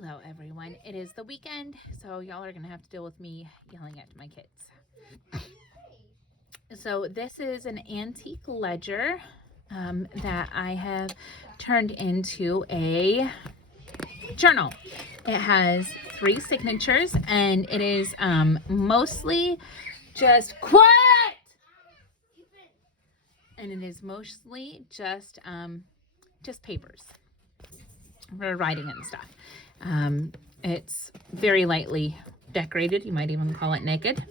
Hello everyone, it is the weekend, so y'all are gonna have to deal with me yelling at my kids. So this is an antique ledger that I have turned into a journal. It has 3 signatures and it is mostly just quiet! And it is mostly just papers for writing and stuff. It's very lightly decorated. You might even call it naked.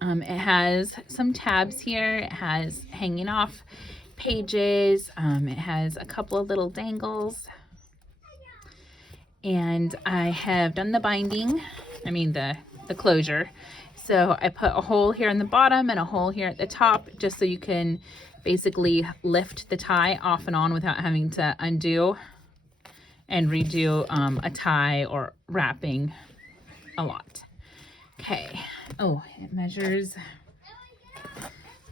It has some tabs here. It has hanging off pages. It has a couple of little dangles. And I have done the binding, the closure. So I put a hole here in the bottom and a hole here at the top, just so you can basically lift the tie off and on without having to undo and redo a tie or wrapping a lot. Okay. Oh, it measures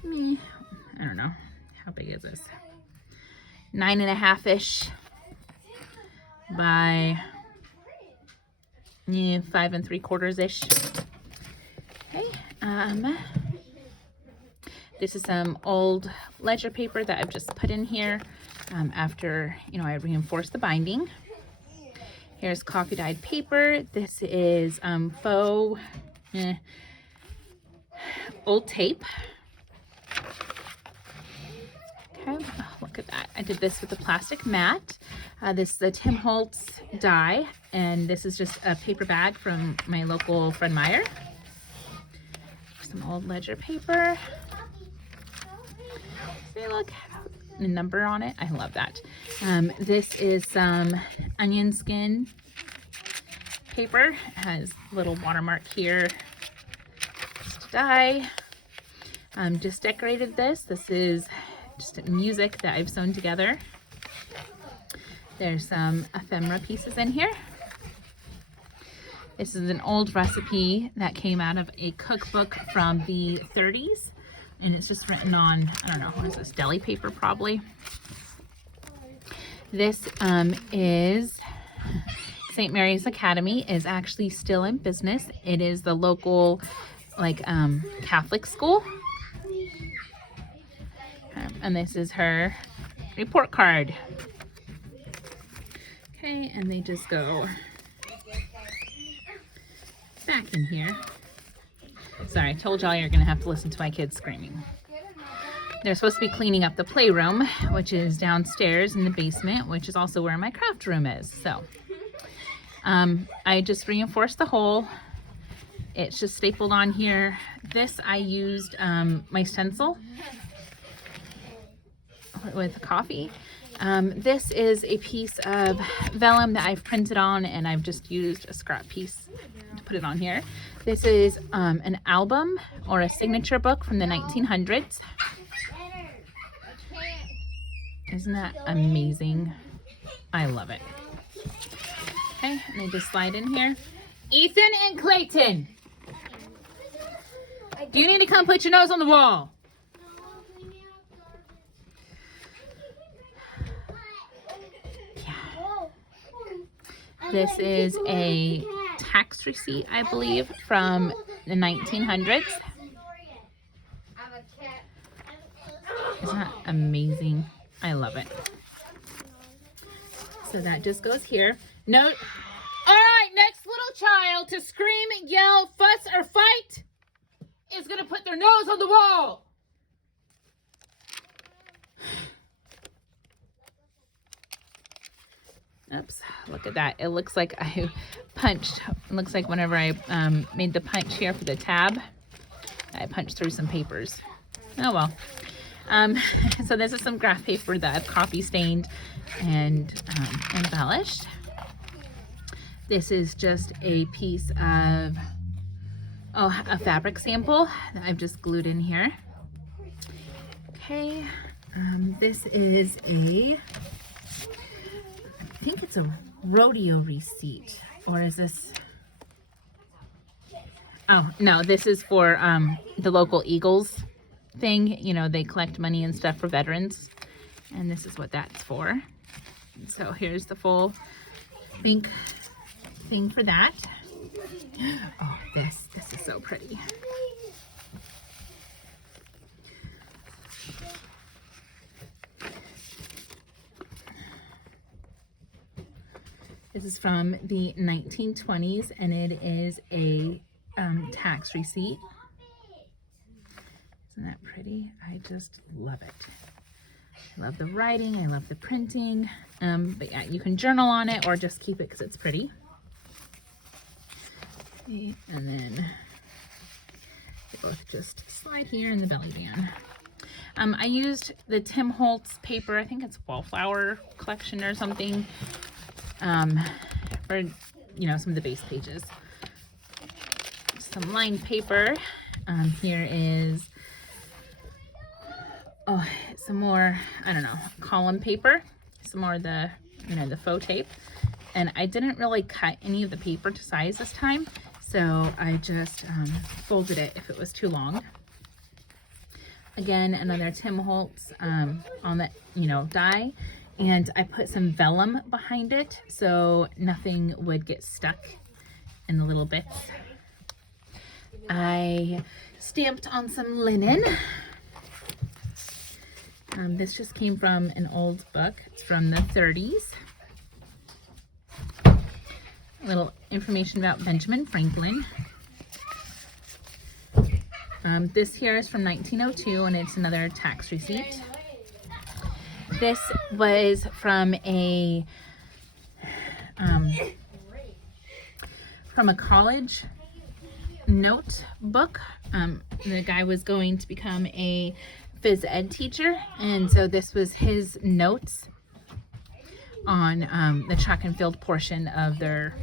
I don't know. How big is this? 9.5-ish by 5 3/4-ish. Okay. This is some old ledger paper that I've just put in here after, I reinforced the binding. Here's coffee dyed paper. This is faux old tape. Okay, oh, look at that. I did this with a plastic mat. This is the Tim Holtz die, and this is just a paper bag from my local Fred Meyer. Some old ledger paper. See, look, a number on it. I love that. This is some onion skin paper. It has a little watermark here. Just die. Just decorated this. This is just music that I've sewn together. There's some ephemera pieces in here. This is an old recipe that came out of a cookbook from the 30s. And it's just written on, I don't know, what is this, deli paper probably. This is St. Mary's Academy is actually still in business. It is the local Catholic school. And this is her report card. Okay, and they just go back in here. Sorry, I told y'all you're gonna have to listen to my kids screaming. They're supposed to be cleaning up the playroom, which is downstairs in the basement, which is also where my craft room is. So I just reinforced the hole. It's just stapled on here. This I used my stencil with coffee. This is a piece of vellum that I've printed on, and I've just used a scrap piece to put it on here. This is an album or a signature book from the 1900s. Isn't that amazing? I love it. Okay, and they just slide in here. Ethan and Clayton, do you need to come put your nose on the wall? This is a tax receipt, I believe, from the 1900s. Isn't that amazing? I love it. So that just goes here. No. All right, next little child to scream, yell, fuss, or fight is going to put their nose on the wall. Oops, look at that. It looks like I punched. It looks like whenever I made the punch here for the tab, I punched through some papers. Oh well. So this is some graph paper that I've coffee stained and embellished. This is just a piece of, a fabric sample that I've just glued in here. Okay, this is I think it's a rodeo receipt, or is this? Oh, no, this is for the local Eagles thing. They collect money and stuff for veterans. And this is what that's for. So here's the full pink thing for that. Oh, this is so pretty. This is from the 1920s, and it is a tax receipt. Isn't that pretty? I just love it. I love the writing, I love the printing, but yeah, you can journal on it or just keep it because it's pretty. And then they both just slide here in the belly band. I used the Tim Holtz paper, I think it's Wallflower collection or something, for, you know, some of the base pages. Some lined paper. Here is some more, I don't know, column paper, some more of the, you know, the faux tape. And I didn't really cut any of the paper to size this time, so I just folded it if it was too long. Again, another Tim Holtz on the, you know, die, and I put some vellum behind it so nothing would get stuck in the little bits. I stamped on some linen. This just came from an old book. It's from the 30s. A little information about Benjamin Franklin. This here is from 1902, and it's another tax receipt. This was from a college notebook. The guy was going to become a phys ed teacher, and so this was his notes on the track and field portion of their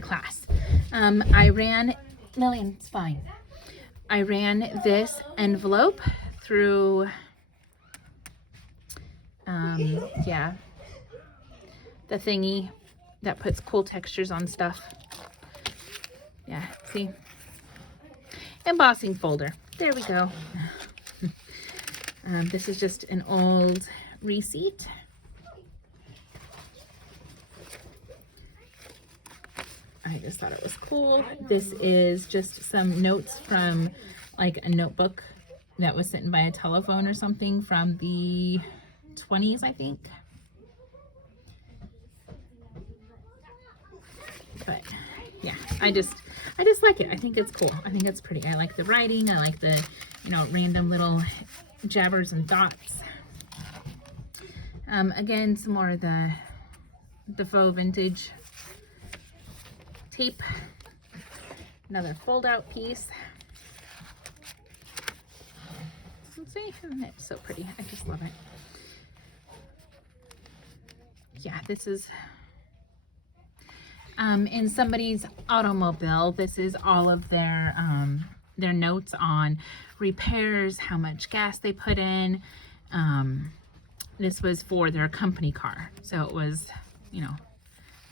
class. I ran, Lillian, it's fine. I ran this envelope through, yeah, the thingy that puts cool textures on stuff. Yeah, see? Embossing folder. There we go. This is just an old receipt. I just thought it was cool. This is just some notes from like a notebook that was sent by a telephone or something from the 20s, I think. But yeah, I just like it. I think it's cool. I think it's pretty. I like the writing. I like the, you know, random little jabbers and dots. Again, some more of the faux vintage tape. Another fold out piece. Let's see, it's so pretty. I just love it. Yeah, this is in somebody's automobile. This is all of their notes on repairs, how much gas they put in. This was for their company car, so it was, you know,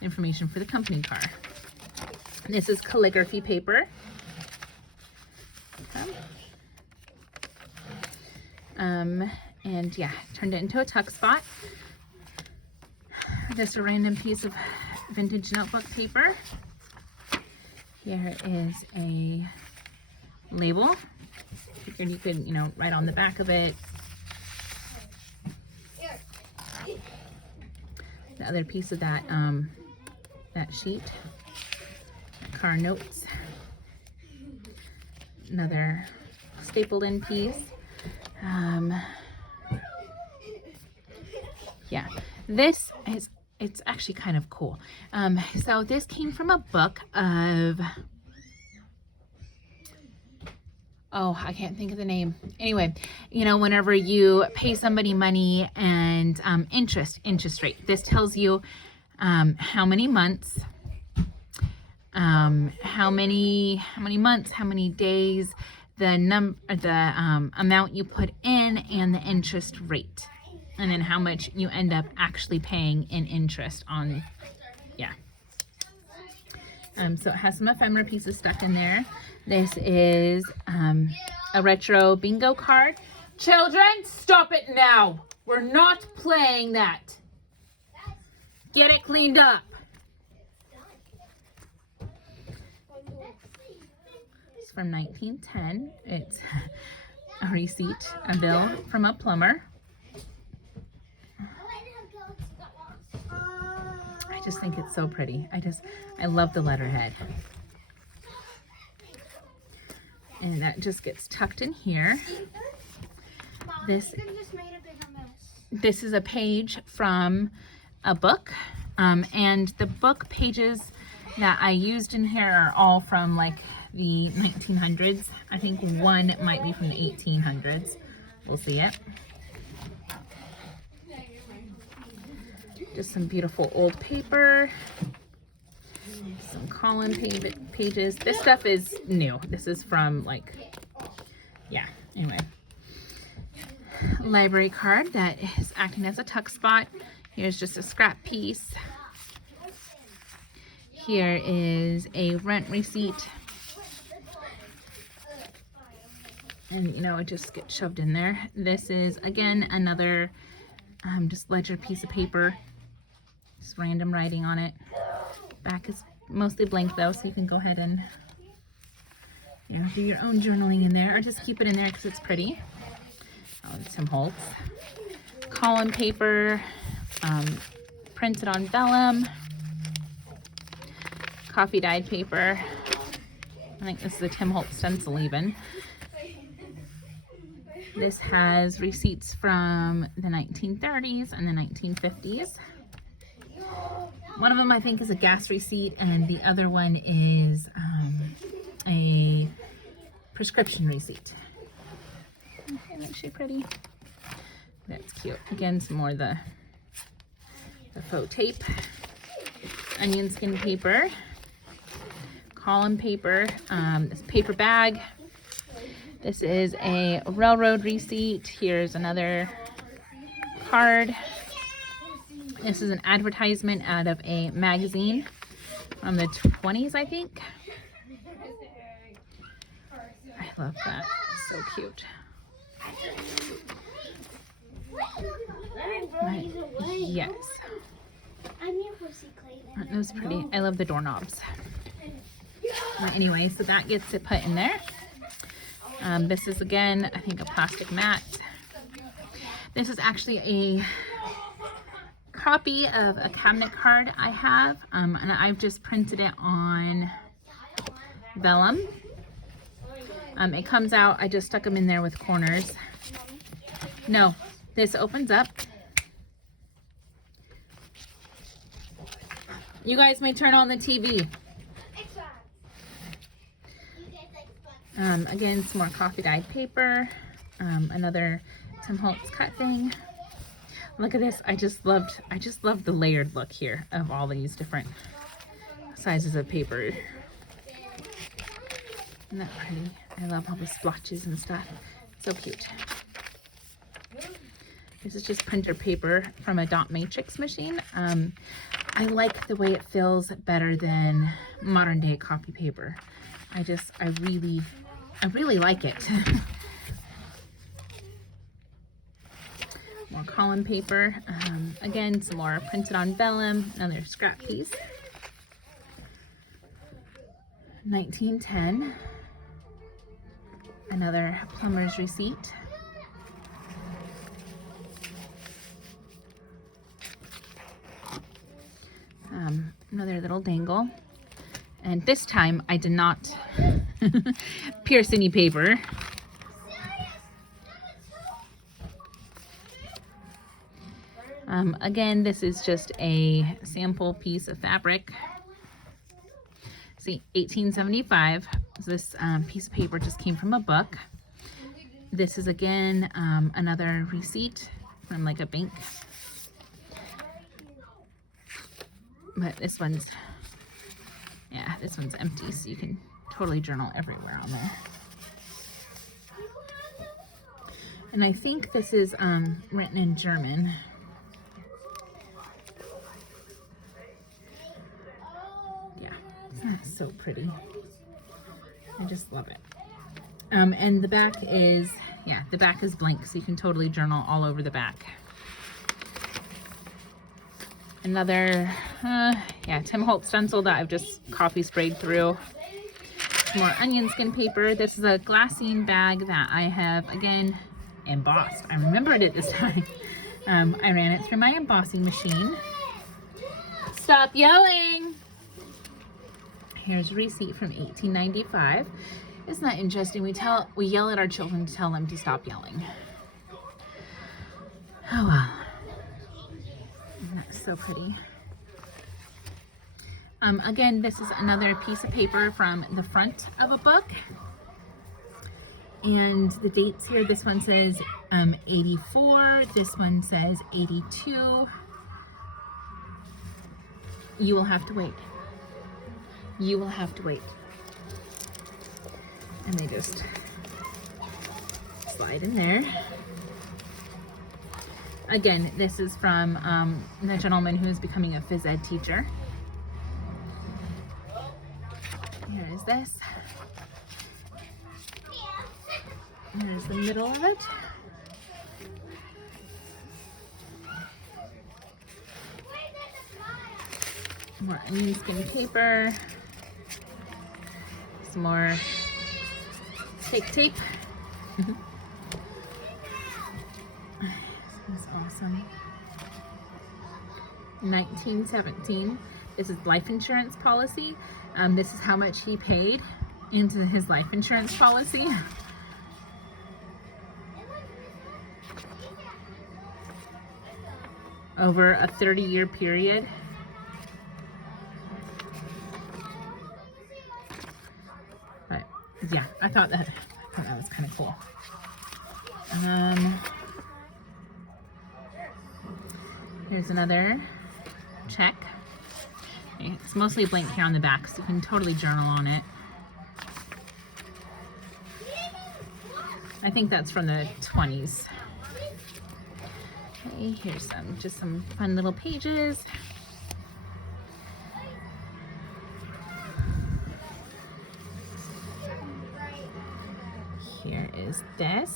information for the company car. This is calligraphy paper. Okay. And yeah, turned it into a tuck spot. Just a random piece of vintage notebook paper. Here is a label. Figured you could, you know, write on the back of it. The other piece of that that sheet. Car notes. Another stapled in piece. Yeah, this is, it's actually kind of cool. So this came from a book of, oh, I can't think of the name. Anyway, you know, whenever you pay somebody money and interest rate, this tells you how many months, how many months, how many days, the amount you put in, and the interest rate, and then how much you end up actually paying in interest on, yeah. So it has some ephemera pieces stuck in there. This is a retro bingo card. Children, stop it now. We're not playing that. Get it cleaned up. It's from 1910. It's a receipt, a bill from a plumber. I just think it's so pretty. I love the letterhead. And that just gets tucked in here. This is a page from a book. And the book pages that I used in here are all from like the 1900s. I think one might be from the 1800s. We'll see it. Just some beautiful old paper, some column pages. This stuff is new. This is from like, yeah, anyway. Library card that is acting as a tuck spot. Here's just a scrap piece. Here is a rent receipt. And you know, it just gets shoved in there. This is again another just ledger piece of paper. Just random writing on it. Back is mostly blank though, so you can go ahead and do your own journaling in there, or just keep it in there because it's pretty. Oh, Tim Holtz. Column paper, printed on vellum. Coffee dyed paper. I think this is a Tim Holtz stencil even. This has receipts from the 1930s and the 1950s. One of them I think is a gas receipt, and the other one is a prescription receipt. Okay, isn't she pretty? That's cute. Again, some more of the faux tape. Onion skin paper. Column paper. This paper bag. This is a railroad receipt. Here's another card. This is an advertisement out of a magazine from the 20s, I think. I love that. It's so cute. Yes. Aren't those pretty? I love the doorknobs. Anyway, so that gets it put in there. This is again, I think, a plastic mat. This is actually a copy of a cabinet card I have, and I've just printed it on vellum. It comes out, I just stuck them in there with corners. No, this opens up. You guys may turn on the TV. Again, some more coffee dyed paper, another Tim Holtz cut thing. Look at this. I just loved the layered look here of all these different sizes of paper. Isn't that pretty? I love all the splotches and stuff. So cute. This is just printer paper from a dot matrix machine. I like the way it feels better than modern day copy paper. I really like it. More column paper. Again, some more printed on vellum. Another scrap piece. 1910. Another plumber's receipt. Another little dangle. And this time I did not pierce any paper. Again, this is just a sample piece of fabric. See, 1875. This piece of paper just came from a book. This is again another receipt from like a bank. But this one's, yeah, this one's empty, so you can totally journal everywhere on there. And I think this is written in German. Yeah, that's so pretty. I just love it. And the back is, yeah, the back is blank, so you can totally journal all over the back. Another, yeah, Tim Holtz stencil that I've just coffee sprayed through. Some more onion skin paper. This is a glassine bag that I have, again, embossed. I remembered it this time. I ran it through my embossing machine. Stop yelling! Here's a receipt from 1895. Isn't that interesting? We yell at our children to tell them to stop yelling. Oh well. That's so pretty. Again, this is another piece of paper from the front of a book. And the dates here, this one says 84, this one says 82. You will have to wait. You will have to wait. And they just slide in there. Again, this is from the gentleman who's becoming a phys ed teacher. Here is this. Here's the middle of it. More onion skin paper. Some more fake tape. This is awesome. 1917. This is life insurance policy. This is how much he paid into his life insurance policy. Over a 30-year period. But yeah, I thought that was kind of cool. Here's another check. Okay, it's mostly blank here on the back, so you can totally journal on it. I think that's from the 20s. Okay, here's just some fun little pages. Here is this.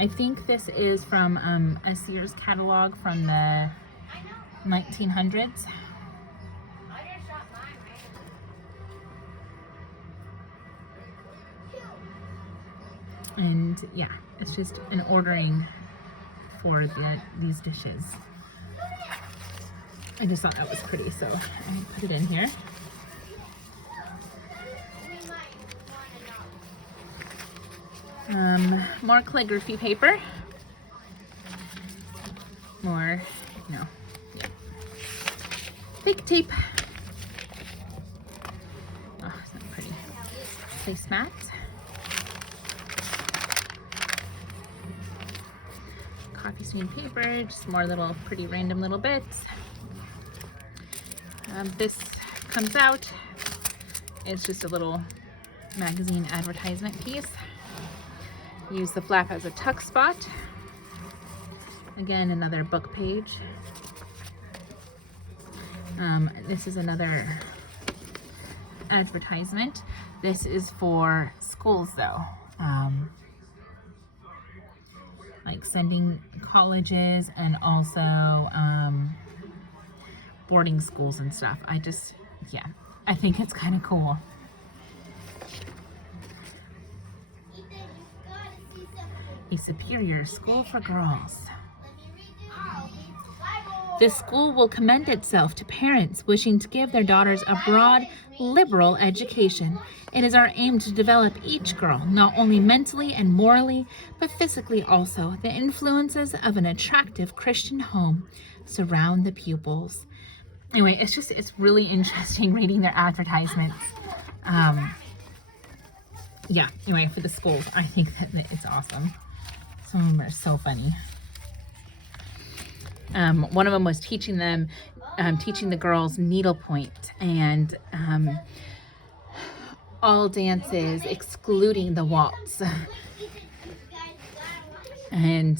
I think this is from a Sears catalog from the 1900s. And yeah, it's just an ordering for these dishes. I just thought that was pretty, so I put it in here. More calligraphy paper. More, yeah. Fake tape. Oh, isn't that pretty? Placemats. Coffee stain paper, just more little pretty random little bits. This comes out. It's just a little magazine advertisement piece. Use the flap as a tuck spot. Again, another book page. This is another advertisement. This is for schools though. Like sending colleges and also boarding schools and stuff. Yeah, I think it's kind of cool. A Superior School for Girls. This school will commend itself to parents wishing to give their daughters a broad, liberal education. It is our aim to develop each girl, not only mentally and morally, but physically also. The influences of an attractive Christian home surround the pupils. Anyway, it's really interesting reading their advertisements. Yeah, anyway, for the schools, I think that it's awesome. Some of them are so funny. One of them was teaching the girls needlepoint and all dances excluding the waltz. And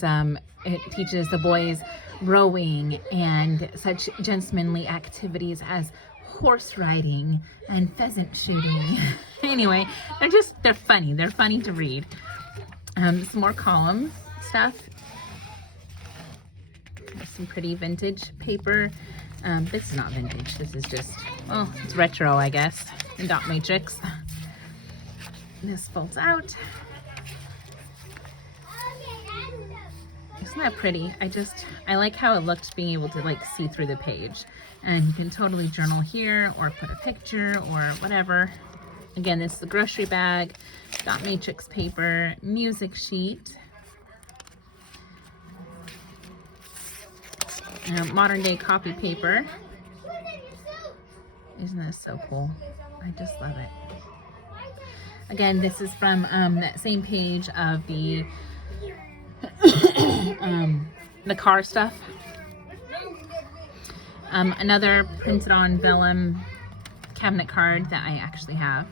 it teaches the boys rowing and such gentlemanly activities as horse riding and pheasant shooting. Anyway, they're funny. They're funny to read. Some more column stuff. some pretty vintage paper. This is not vintage. This is just, well, it's retro, I guess. And dot matrix. This folds out. Isn't that pretty? I like how it looked being able to like see through the page. And you can totally journal here or put a picture or whatever. Again, this is the grocery bag, dot matrix paper, music sheet. Modern day copy paper. Isn't this so cool? I just love it. Again, this is from that same page of the the car stuff. Another printed on vellum cabinet card that I actually have.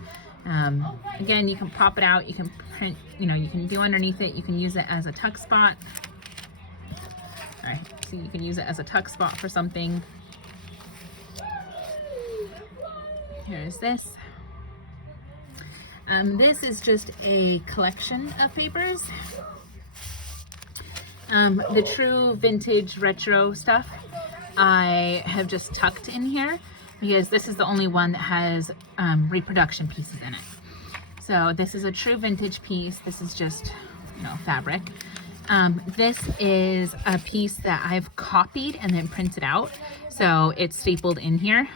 Again, you can pop it out, you can print, you can do underneath it, you can use it as a tuck spot. All right, so you can use it as a tuck spot for something. Here's this. This is just a collection of papers. The true vintage retro stuff I have just tucked in here because this is the only one that has reproduction pieces in it. So this is a true vintage piece. This is just, fabric. This is a piece that I've copied and then printed out. So it's stapled in here.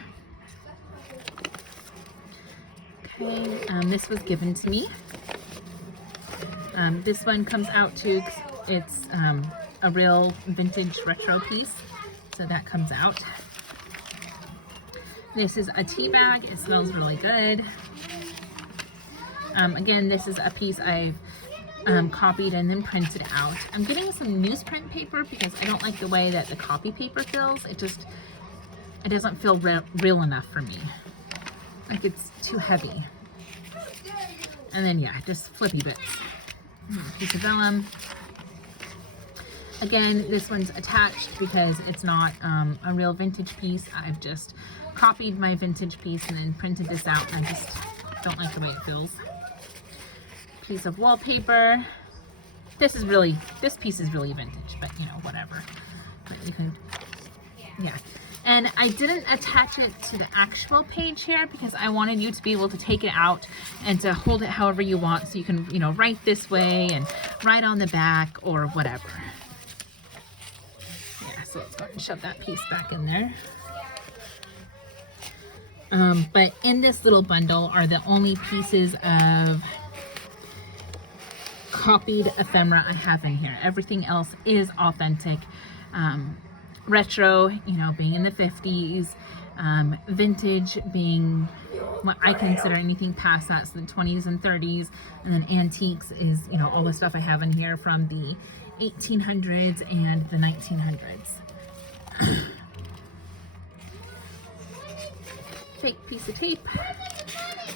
Okay, this was given to me. This one comes out too. It's a real vintage retro piece. So that comes out. This is a tea bag. It smells really good. Again, this is a piece I've copied and then printed out. I'm getting some newsprint paper because I don't like the way that the copy paper feels. It doesn't feel real enough for me. Like it's too heavy. And then yeah, just flippy bits. Piece of vellum. Again, this one's attached because it's not a real vintage piece. I've just copied my vintage piece and then printed this out. I just don't like the way it feels. Piece of wallpaper. This piece is really vintage, but whatever. But you can, yeah. And I didn't attach it to the actual page here because I wanted you to be able to take it out and to hold it however you want. So you can, write this way and write on the back or whatever. Yeah, so let's go ahead and shove that piece back in there. But in this little bundle are the only pieces of copied ephemera I have in here. Everything else is authentic. Retro, being in the 50s, vintage being what I consider anything past that, so the 20s and 30s, and then antiques is, all the stuff I have in here from the 1800s and the 1900s. Fake piece of tape,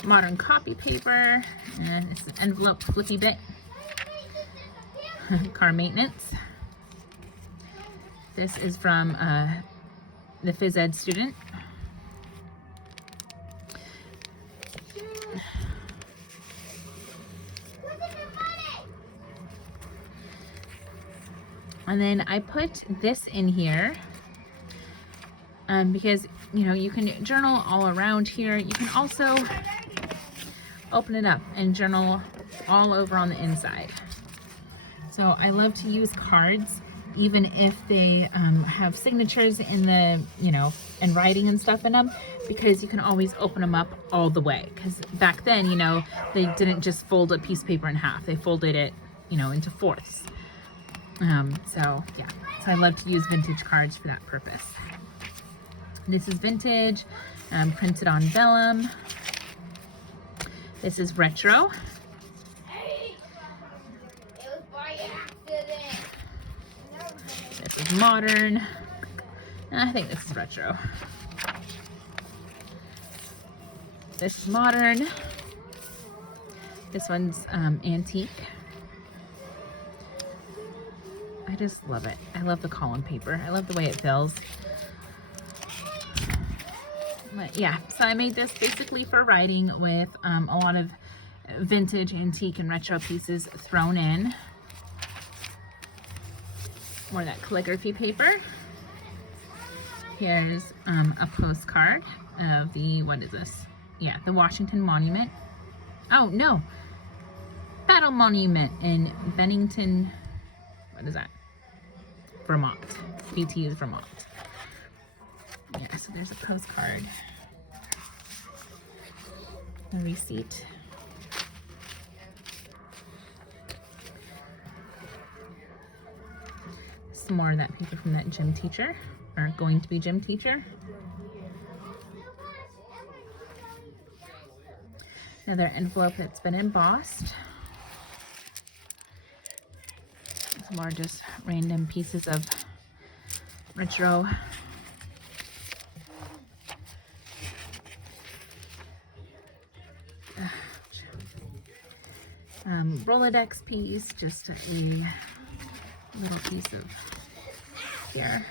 modern copy paper, and it's an envelope flippy bit. Car maintenance. This is from the phys ed student. And then I put this in here because, you can journal all around here. You can also open it up and journal all over on the inside. So I love to use cards, even if they have signatures in the, and writing and stuff in them, because you can always open them up all the way. Because back then, they didn't just fold a piece of paper in half. They folded it, into fourths. So yeah, so I love to use vintage cards for that purpose. This is vintage, printed on vellum. This is retro. This is modern. I think this is retro. This is modern. This one's antique. I just love it. I love the column paper. I love the way it feels. But yeah, so I made this basically for writing with a lot of vintage, antique, and retro pieces thrown in. More of that calligraphy paper. Here's a postcard of the, what is this? Yeah, the Washington Monument. Oh, no. Battle Monument in Bennington, what is that? Vermont. BT is Vermont. Yeah, so there's a postcard. A receipt. Some more of that paper from that gym teacher, or going to be gym teacher. Another envelope that's been embossed. Some more just random pieces of retro. Rolodex piece, just a little piece of here.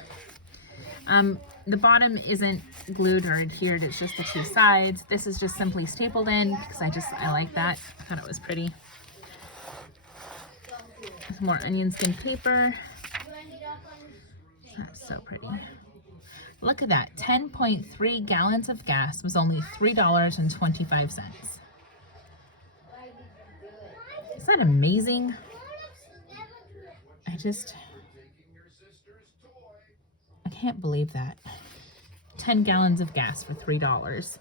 The bottom isn't glued or adhered, it's just the two sides. This is just simply stapled in because I like that. I thought it was pretty. Some more onion skin paper. That's so pretty. Look at that, 10.3 gallons of gas was only $3.25. Isn't that amazing? I can't believe that. 10 gallons of gas for $3.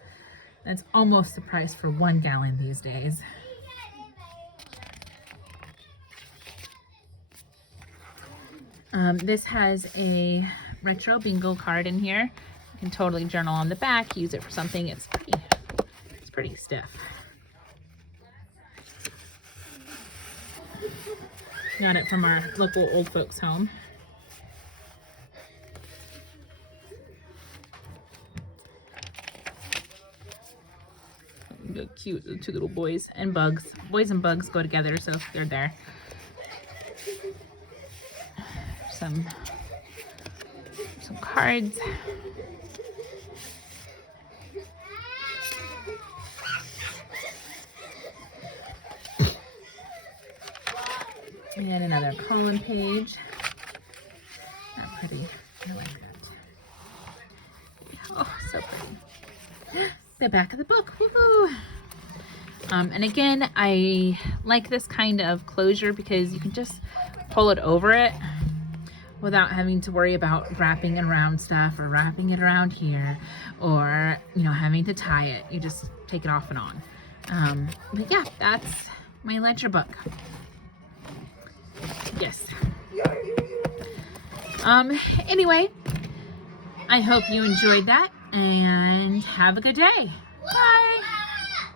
That's almost the price for 1 gallon these days. This has a retro bingo card in here. You can totally journal on the back, use it for something. It's pretty stiff. Got it from our local old folks home. Cute, the two little boys and bugs. Boys and bugs go together, so they're there. Some cards. And another column page. Not pretty. I like that. Oh, so pretty. The back of the book. Woohoo! And again, I like this kind of closure because you can just pull it over it without having to worry about wrapping it around stuff or wrapping it around here or, you know, having to tie it. You just take it off and on. But yeah, that's my ledger book. Yes. Anyway, I hope you enjoyed that and have a good day. Bye.